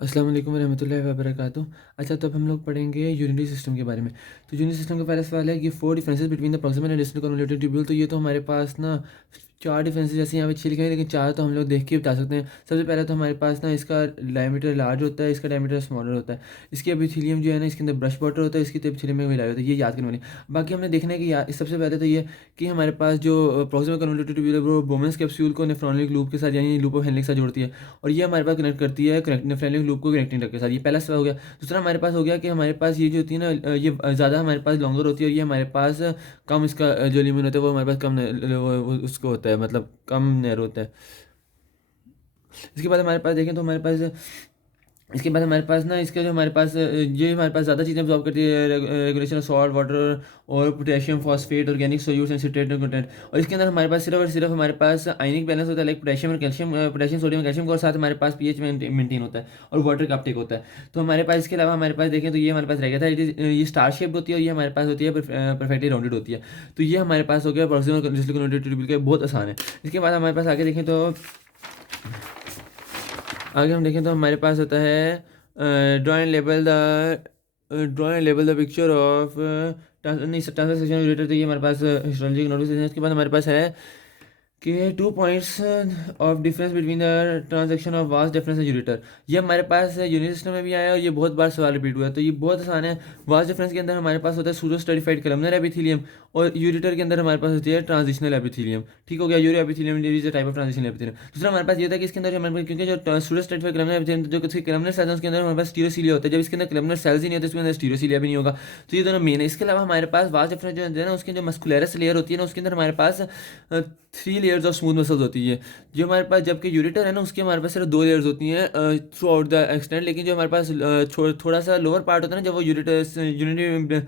अस्सलाम वालेकुम रहमतुल्लाहि व बरकातुहू। अच्छा, तो अब हम लोग पढ़ेंगे यूनिटी सिस्टम के बारे में। तो यूनिटी सिस्टम का पहला सवाल है कि four differences between the proximal and distant convoluted tubule. तो ये तो हमारे पास ना चार डिफरेंसेस जैसे यहाँ पे छः लिखे हैं, लेकिन चार तो हम लोग देख के बता सकते हैं। सबसे पहले तो हमारे पास ना इसका डायमीटर लार्ज होता है, इसका डायमीटर स्मॉलर होता है। इसकी एपिथेलियम जो है ना, इसके अंदर ब्रश वाटर होता है, इसकी तो एपिथेलियम में मिलाया होता है। ये याद करने वाली। बाकी हमने देखना है कि सबसे पहले तो ये कि हमारे पास जो प्रॉक्सिमल कन्वोल्यूटेड ट्यूब्यूल है वो बोमेंस कैप्सूल को नेफ्रॉनिक लूप के साथ यानी लूप ऑफ हेनले के साथ जोड़ती है, और ये हमारे पास कनेक्ट करती है नेफ्रॉनिक लूप को कनेक्टिंग के साथ। ये पहला सवाल हो गया। दूसरा हमारे पास हो गया कि हमारे पास ये जो होती है ना, ये ज़्यादा हमारे पास लॉन्गर होती है, और ये हमारे पास कम इसका जो लिमिट होता है वो हमारे पास कम उसको होता है, मतलब कम नैरो होता है। इसके बाद हमारे पास देखें तो हमारे पास इसके बाद हमारे पास ना इसके जो हमारे पास ये हमारे पास ज़्यादा चीज़ें ऑब्जॉर्व करती है, रेगुलेशन ऑफ सॉल्ट वाटर और potassium phosphate organic solutes and citrate content. और इसके अंदर हमारे पास सिर्फ और सिर्फ हमारे पास आयनिक बैलेंस होता है, लाइक पोटेशियम और कैल्शियम, पोटेशियम सोडियम कैल्शियम का, और साथ हमारे पास पीएच मेंटेन होता है और वाटर का अपटेक होता है। तो हमारे पास इसके अलावा हमारे पास देखें तो ये हमारे पास रह गया था, ये स्टार शेप होती है और ये हमारे पास होती है परफेक्टली राउंडेड होती है। तो ये हमारे पास हो गया प्रॉक्सिमल, बहुत आसान है। इसके बाद हमारे पास आगे देखें तो आगे हम देखें तो हमारे पास होता है draw and label the picture of नहीं ट्रांसलेशन रिलेटेड। तो ये हमारे पास हिस्टोलॉजी नोटिस है। इसके बाद हमारे पास है कि 2 points of difference between the transaction of vast difference and ureter. ये हमारे पास यूनिट सिस्टम में भी आया है और ये बहुत बार सवाल रिपीट हुआ है, तो ये बहुत आसान है। वास्ट डिफरेंस के अंदर हमारे पास होता है सूडो स्टैटिफाइड कलमनर एपिथेलियम, और यूरेटर के अंदर हमारे पास होती है ट्रांजिशनल एपिथेलियम। ठीक हो गया, euro epithelium is a type of transitional epithelium. दूसरा हमारे पास ये था कि इसके अंदर जो हमारे पास क्योंकि जो सूडो स्टैटिफाइड कलमनर एपिथेलियम जो इसके कलमनर सेल्स हैं उसके अंदर हमारे पास स्टीरोसीलिया होता है। जब इसके अंदर कलमनर सेल्स ही नहीं होते उसके अंदर स्टीरोसीलिया भी नहीं होगा। तो ये दोनों मेन है। इसके अलावा हमारे पास वास्ट डिफरेंस जो है ना, उसके जो मस्कुलरस लेयर होती है ना, उसके अंदर हमारे पास 3 लेयर्स ऑफ स्मूथ मसल्स होती है जो हमारे पास, जबकि यूरेटर है ना उसके हमारे पास सिर्फ 2 लेयर्स होती हैं थ्रू आउट द एक्सटेंट। लेकिन जो हमारे पास थोड़ा सा लोअर पार्ट होता है ना, जब वो यूरेटर यूनिटी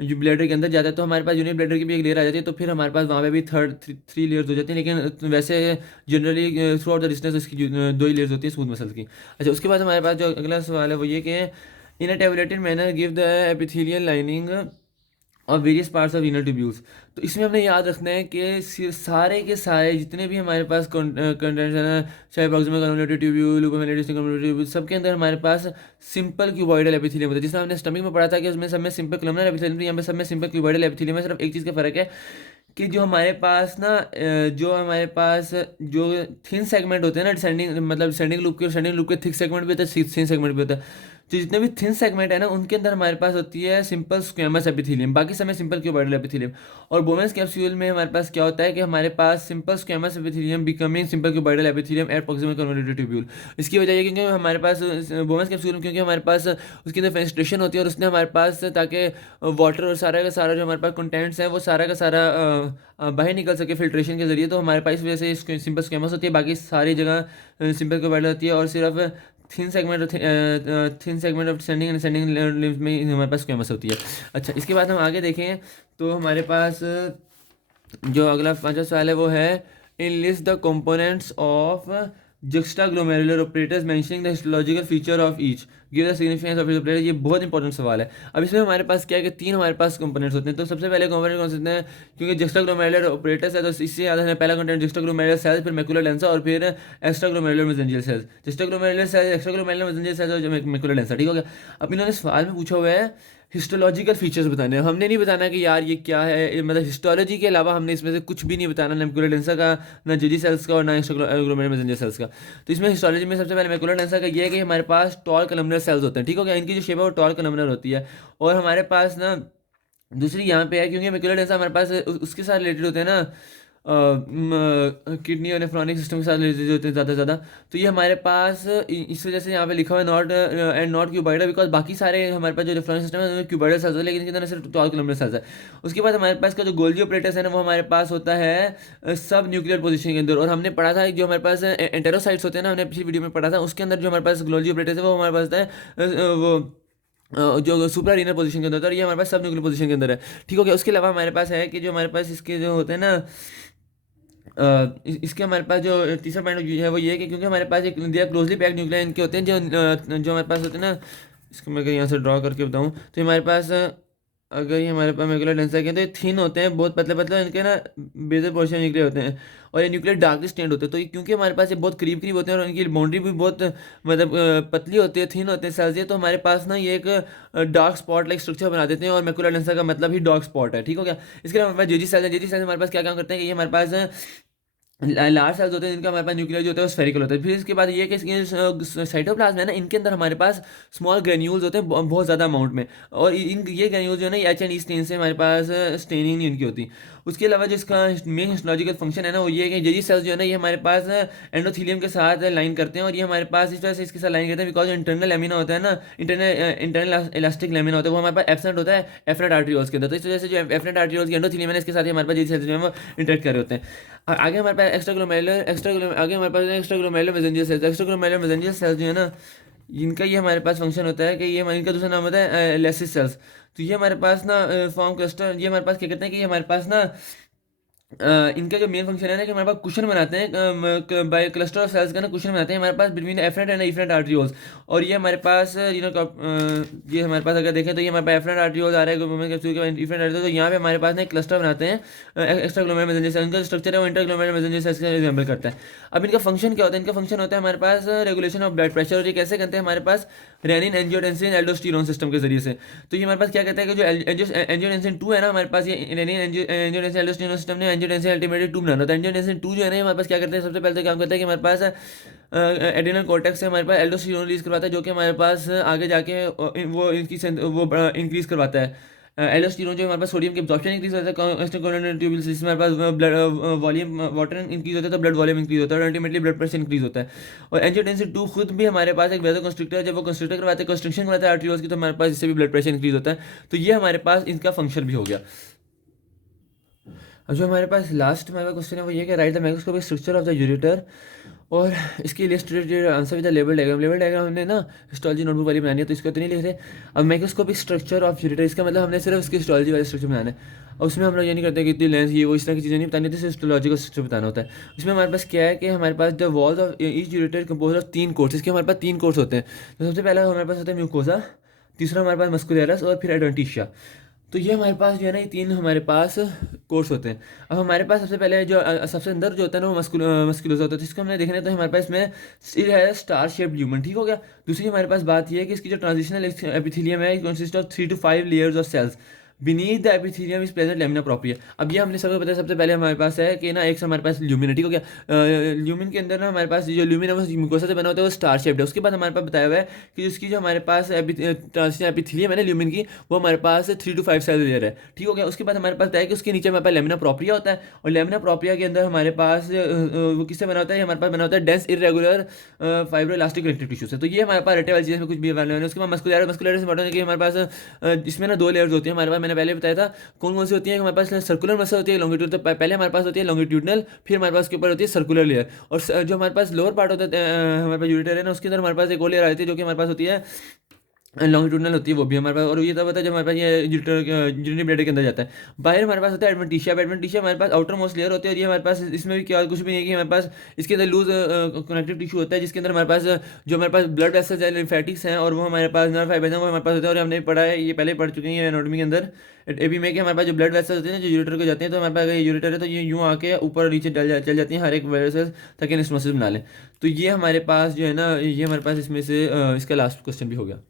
जो ब्लेडर के अंदर जाता है तो हमारे पास यूनिट ब्लेडर की भी एक लेयर आ जाती है, तो फिर हमारे पास वहाँ पे भी 3 लेयर्स हो जाती हैं। लेकिन वैसे generally through out the distance उसकी 2 ही लेयर्स होती है स्मूथ मसल्स की। अच्छा, उसके बाद हमारे पास जो अगला सवाल है वो ये कि in a tabulated manner give the epithelial lining और various parts of inner tubules. तो इसमें हमने याद रखना है कि सारे के सारे जितने भी हमारे पास कंटेंट्स हैं ना, चाहे प्रॉक्सिमल कन्वोल्यूटेड ट्यूब्यूल, लूपोमेलिस डिस्टेंट कन्वोल्यूटेड ट्यूब्यूल, सबके अंदर हमारे पास सिंपल क्यूबॉइडल एपिथेलियम होता है। जिसमें हमने स्टमक में पढ़ा था कि उसमें सब में सिंपल कलमनर एपिथेलियम, यहाँ पे सब में सिंपल क्यूबॉइडल एपिथेलियम है। सिर्फ एक चीज़ का फर्क है कि जो हमारे पास ना जो हमारे पास जो थिन सेगमेंट होते हैं ना, डिसेंडिंग मतलब डिसेंडिंग लूप के थिक सेगमेंट भी होता है, थिन सेगमेंट भी होता है। तो जितने भी थिन सेगमेंट है ना उनके अंदर हमारे पास होती है सिंपल स्क्वेमस एपिथेलियम, बाकी समय सिंपल क्यूबॉइडल एपिथेलियम। और बोमेंस कैप्सूल में हमारे पास क्या होता है कि हमारे पास simple squamous epithelium becoming simple cuboidal epithelium at proximal convoluted tubule. इसकी वजह ये क्योंकि हमारे पास बोमेंस कैप्सूल में क्योंकि हमारे पास उसके अंदर फेनेस्ट्रेशन होती है और उसने हमारे पास ताकि वाटर और सारा का सारा जो हमारे पास कंटेंट्स है वो सारा का सारा बाहर निकल सके फिल्ट्रेशन के जरिए। तो हमारे पास इस वजह से सिंपल स्क्वेमस होती है, बाकी सारी जगह सिंपल क्यूबॉइडल होती है, और सिर्फ thin segment of descending and ascending limbs में हमारे पास स्क्वेमस होती है। अच्छा, इसके बाद हम आगे देखें तो हमारे पास जो अगला पांचवा सवाल है वो है in list the components of juxtaglomeralar operators mentioning the histological feature of each give the significance of each operator। ये बहुत इंपॉर्टेंट सवाल है। अब इसमें हमारे पास क्या है कि 3 हमारे पास कंपोनेंट्स होते हैं। तो सबसे पहले कंपोनेंट कौन से होते हैं, क्योंकि juxtaglomeralar operators है तो इससे याद है पहला कंपोनेंट juxtaglomeralar सेल्स, फिर मैकुलर लेंसा और फिर extraglomeralar mesangial cells. juxtaglomeralar cells, extraglomeralar mesangial cells और मैकुलर लेंसा। ठीक हो गया। अब इन्होंने सवाल में पूछा हुआ है हिस्टोलॉजिकल फीचर्स बताने हैं। हमने नहीं बताना कि यार ये क्या है, मतलब हिस्टोलॉजी के अलावा हमने इसमें से कुछ भी नहीं बताना, ना मैकुलर लेंसा का, ना जेजी सेल्स का, और ना एक्स्ट्राग्लोमेरुलर मेसेंजर सेल्स का। तो इसमें हिस्टोलॉजी में सबसे पहले मैकुलर लेंसा का ये है कि हमारे पास टॉल कलमनर सेल्स होते हैं। ठीक हो गया, इनकी जो शेप है वो टॉल कलमनर होती है। और हमारे पास ना दूसरी यहाँ पे है क्योंकि मैकुलर लेंसा हमारे पास उसके साथ रिलेटेड होते हैं ना, किडनी और नेफ्रॉनिक सिस्टम के साथ रिलेटेड होते हैं ज़्यादा से ज़्यादा। तो ये हमारे पास इस वजह से यहाँ पे लिखा हुआ है not and not cuboidal, because बाकी सारे हमारे पास जो नेफ्रॉनिक सिस्टम है उसमें क्यूबाइडल सेल्स होते हैं, लेकिन इनके अंदर सिर्फ 12 किलोमीटर सेल्स है। उसके बाद हमारे पास का जो गोल्जी ऑपरेटर्स है ना वो हमारे पास होता है सब न्यूक्लियर पोजिशन के अंदर। और हमने पढ़ा था जो हमारे पास एंटेरोसाइट्स होते हैं ना, हमने पिछली वीडियो में पढ़ा था, उसके अंदर जो हमारे पास गोल्जी ऑपरेटर्स है वो हमारे पास होता है वो जो सुपर इनर पोजीशन के अंदर होता है, और ये हमारे पास सब न्यूक्लियर पोजीशन के अंदर है। ठीक हो गया। उसके अलावा हमारे पास है कि जो हमारे पास इसके जो होते हैं ना इसके हमारे पास जो तीसरा पॉइंट है वो ये है कि क्योंकि हमारे पास एक दिया क्लोजली पैक्ड न्यूक्लियर इनके होते हैं जो हमारे पास होते हैं ना, इसको मैं अगर यहाँ से ड्रॉ करके बताऊँ तो हमारे पास अगर ये हमारे पास मैकुलर डेंसा के तो ये थिन होते हैं, बहुत पतले पतले, इनके ना बेजल पोर्शन निकले होते हैं, और ये न्यूक्लियर डार्कली स्टेन्ड होते हैं। तो ये क्योंकि हमारे पास ये बहुत करीब करीब होते हैं और इनकी बाउंड्री भी बहुत मतलब पतली होती है, थिन होते हैं सेल्स ये, तो हमारे पास ना ये एक डार्क स्पॉट लाइक स्ट्रक्चर बना देते हैं, और मैकुलर डेंसा का मतलब ही डार्क स्पॉट है, ठीक हो गया। इसके अलावा हमारे पास जेजी सेल्स है। जेजी सेल्स हमारे पास क्या काम करते हैं कि ये हमारे पास लार्ज सेल्स होते हैं, जिनका हमारे पास न्यूक्लियर जो होता है वो स्फेरिकल होता है। फिर इसके बाद ये कि साइटोप्लाज्म है ना, इनके अंदर हमारे पास स्मॉल ग्रेन्यूल्स होते हैं बहुत ज़्यादा अमाउंट में, और इन ये ग्रेन्यूल्स जो है ना एच एंड ई स्टेन से हमारे पास स्टेनिंग नहीं इनकी होती। उसके अलावा जो इसका मेन हिस्टोलॉजिकल फंक्शन है ना वो ये है कि जेजी सेल्स जो है ना ये हमारे पास एंडोथीलियम के साथ लाइन करते हैं, और ये हमारे पास इस वजह से इसके साथ लाइन करते हैं बिकॉज इंटरनल लेमिना होता है ना, इंटरनल इलास्टिक लेमिना होता है, वो हमारे पास एब्सेंट होता है एफरेट आर्टरियोल्स के अंदर। तो इस वजह से जो एफरेट आर्टरियोल्स की एंडोथीलियम है इसके साथ ही हमारे पास जेजी सेल्स जो है वो इंटरेक्ट कर रहे होते हैं। आगे हमारे पास आगे हमारे पास एक्स्ट्राग्लोमेरुलर मेसेंजर सेल्स। एक्स्ट्राग्लोमेरुलर मेसेंजर सेल्स जो है ना, इनका ये हमारे पास फंक्शन होता है कि ये इनका दूसरा नाम होता है लेसिस सेल्स। तो ये हमारे पास ना फॉर्म क्लस्टर, ये हमारे पास क्या करते हैं कि ये हमारे पास ना इनका जो मेन फंक्शन है ना कि हमारे पास कुशन बनाते हैं, बाय क्लस्टर ऑफ सेल्स का ना कुशन बनाते हैं हमारे पास between afferent and efferent arterioles. और ये हमारे पास ये हमारे पास अगर देखें तो ये हमारे पास एफरेंट आर्टरियोल्स आ रहा है वुमेन कैप्सूल के इफरेंट आर्टरियोल्स, तो यहाँ पे हमारे पास ना एक क्लस्टर बनाते हैं एक्स्ट्राग्लोमेरुलर मेसेंजर सेल्स। उनका स्ट्रक्चर है वो इंटरग्लोमेरुलर मेसेंजर सेल्स का रिजेंबल करता है। अब इनका फंक्शन क्या होता है? इनका फंक्शन होता है हमारे पास रेगुलेशन ऑफ ब्लड प्रेशर, और ये कैसे करते हैं हमारे पास रेनिन एंजियोटेंसिन एल्डोस्टेरोन सिस्टम के जरिए से। तो ये हमारे पास क्या कहता है कि जो एंजियोटेंसिन 2 है ना हमारे पास, ये रेनिन एंजियोटेंसिन एल्डोस्टेरोन सिस्टम ने एंजियोटेंसिन अल्टीमेटली 2 बनाना होता है। एंजियोटेंसिन 2 जो है ना हमारे पास क्या करते हैं, सबसे पहले तो काम करता है कि हमारे पास एड्रेनल कॉर्टेक्स से हमारे पास एल्डोस्टेरोन रिलीज करवाता है, जो कि हमारे पास आगे जाके वो इनकी वो इंक्रीज करवाता है एल्डोस्टेरोन, जो हमारे पास सोडियम की एब्जॉर्प्शन इंक्रीज होता है एक्स्ट्राकोरोनरी ट्यूब्यूल्स, जिसमें हमारे पास ब्लड वॉल्यूम वाटर इंक्रीज होता है, तो ब्लड वॉल्यूम इंक्रीज होता है और अल्टीमेटली ब्लड प्रेशर इंक्रीज होता है। और एंजियोटेंसिन 2 खुद भी हमारे पास एक वेजो कंस्ट्रिक्टर है, जब वो कंस्ट्रिक्टर करवाते हैं कंस्ट्रक्शन करवाता है आर्टरियोल्स की, तो हमारे पास इससे भी ब्लड प्रेशर इंक्रीज होता है। तो ये हमारे पास इनका फंक्शन भी हो गया। अब जो हमारे पास लास्ट हमारे पास क्वेश्चन है वो ये कि right the microscopic structure of the ureter, और इसके लिए striated answer with the level diagram. Level diagram हमने ना हिस्टोलॉजी नोटबुक वाली बनानी है, तो इसको तो नहीं लिख रहे। अब माइक्रोस्कोपिक स्ट्रक्चर ऑफ यूरेटर, इसका मतलब हमने सिर्फ इसकी हिस्टोलॉजी वाला स्ट्रक्चर बनाना है, और उसमें हम लोग ये नहीं करते कि इतनी लेंस ये वो इस तरह की चीज़ें नहीं बतानी होती, सिर्फ हिस्टोलॉजिकल स्ट्रक्चर बताना होता है। उसमें हमारे पास क्या है कि हमारे पास the walls of each ureter compose of 3 course. इसके हमारे पास 3 कोर्स होते हैं। तो सबसे पहला हमारे पास होता है म्यूकोसा, तीसरा हमारे पास मस्कुलरस, और फिर एडवेंटिशिया। तो ये हमारे पास जो है ना ये 3 हमारे पास कोर्स होते हैं। अब हमारे पास सबसे पहले जो सबसे अंदर जो होता है ना वो मस्कुलस होता है, तो इसको हमने देखना है, तो हमारे पास इसमें सिर है स्टार शेप्ड ल्यूमन, ठीक हो गया। दूसरी हमारे पास बात ये है कि इसकी जो ट्रांजिशनल एपिथेलियम है consist of 3 to 5 layers of cells beneath the epithelium is present lamina propria. अब ये हमने सबको पता है, सबसे पहले हमारे पास है कि ना एक हमारे पास ल्यूमिन है, ठीक हो गया। ल्यूमिन के अंदर ना हमारे पास जो ल्यूमिन है वो म्यूकोसा से बना होता है, वो स्टार शेप्ड है। उसके बाद हमारे पास बताया हुआ है कि उसकी जो हमारे पास ट्रांजिशन एपिथेलियम है ना ल्यूमिन की, वो हमारे पास 3 to 5 सेल लेयर है, ठीक हो गया। उसके बाद हमारे पास बताया कि उसके नीचे हमारे पास लेमिना प्रोप्रिया होता है, और लेमिना प्रोप्रिया के अंदर हमारे पास वो किससे बना होता है, हमारे पास बना होता है dense irregular fibroelastic connective tissue से। तो ये हमारे पास रटे वाली चीज़ में कुछ भी अवेलेबल है। उसके बाद मस्कुलर इंपॉर्टेंट है कि हमारे पास इसमें ना 2 लेयर्स होती है हमारे पास, मैंने पहले बताया था कौन कौन सी होती है। हमारे पास सर्कुलर मसल होती है, लॉन्गिट्यूड, तो पहले हमारे पास होती है लॉन्गिट्यूडनल, फिर हमारे पास के ऊपर होती है सर्कुलर लेयर। और जो हमारे पास लोअर पार्ट होता है हमारे पास यूरेटर है ना, उसके अंदर हमारे पास एक और लेयर आती है जो कि हमारे पास होती है लॉन्गिट्यूडनल होती है, वो भी हमारे पास। और ये तब होता है जब हमारे पास ये यूरिनरी ब्लैडर के अंदर जाता है। बाहर हमारे पास होता है एडवेंटिशिया। एडवेंटिशिया हमारे पास आउटर मोस्ट लेयर होती है, और ये हमारे पास इसमें भी क्या कुछ भी नहीं है कि हमारे पास इसके अंदर लूज कनेक्टिव टिश्यू होता है, जिसके अंदर हमारे पास जो हमारे पास ब्लड वेसल्स है, लिम्फेटिक्स हैं, और वो हमारे पास नर्व फाइबर्स हैं, वो हमारे पास होते हैं। और हमने पढ़ा है, ये पहले पढ़ चुके हैं एनाटॉमी के अंदर एबी में, कि हमारे पास जो ब्लड वेसल्स होते हैं जो यूरेटर को जाते हैं, तो हमारे पास अगर यूरेटर है तो ये यूँ आके ऊपर नीचे चल जाती हैं हर एक वेसल्स, ताकि एनास्टोमोसिस बना लें। तो ये हमारे पास जो है ना ये हमारे पास इसमें से इसका लास्ट क्वेश्चन भी हो गया।